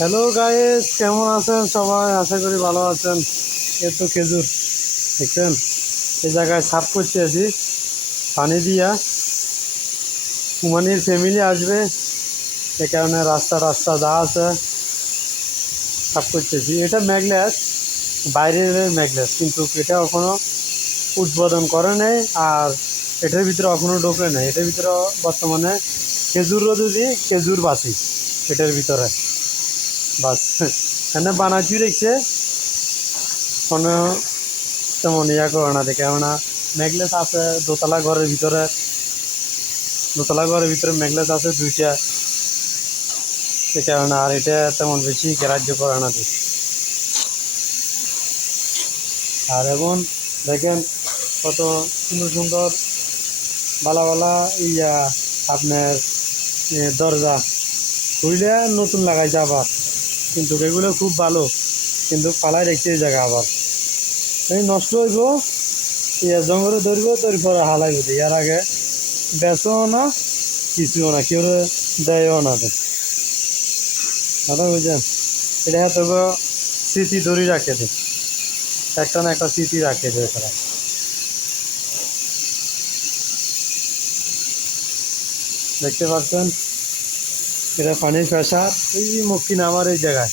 Hello guys, কেমন আছেন সবাই? আশা করি ভালো আছেন। এ তো খেজুর দেখছেন, এই জায়গায় সাফ করতে আছি পানি দিয়া। কুমানির ফ্যামিলি আসবে, এ কারণে রাস্তা রাস্তা যা আছে সাফ করতেছি। এটা ম্যাগলেস, বাইরের ম্যাগলেস, কিন্তু এটা এখনো উদ্বোধন করে নেই আর এটার ভিতরে এখনো ঢোকে নেই। এটার ভিতরে বর্তমানে খেজুর যদি খেজুর বাসি এটার ভিতরে বাস এনে বানাচ্ছি দেখছে কোনো তেমন ইয়া করে না দেখে। কেননা ম্যাগলেস আছে দোতলা ঘরের ভিতরে, ম্যাগলেস আছে দুইটা, সে কারণে আর এটা তেমন বেশি গ্রাহ্য করে না দিই। আর এবং দেখেন কত সুন্দর সুন্দর ভালো ভালো ইয়া আপনার দরজা খুইলে নতুন লাগাইছে আবার, কিন্তু এগুলো খুব ভালো, কিন্তু পালাই রেখেছে এই জায়গা আবার এই নষ্ট হইব। ইয়া জঙ্গলে ধরব, তোর পরে হালাইব, ইয়ার আগে বেচও না কিছুও না, কেউ দেয়ও না। কথা বুঝছেন? এটা হয়তো স্মৃতি ধরে রাখে দে, একটা না একটা স্মৃতি রাখে দে তারা। দেখতে পাচ্ছেন এটা পানির প্রেশার এই মক্কি নামার এই জায়গায়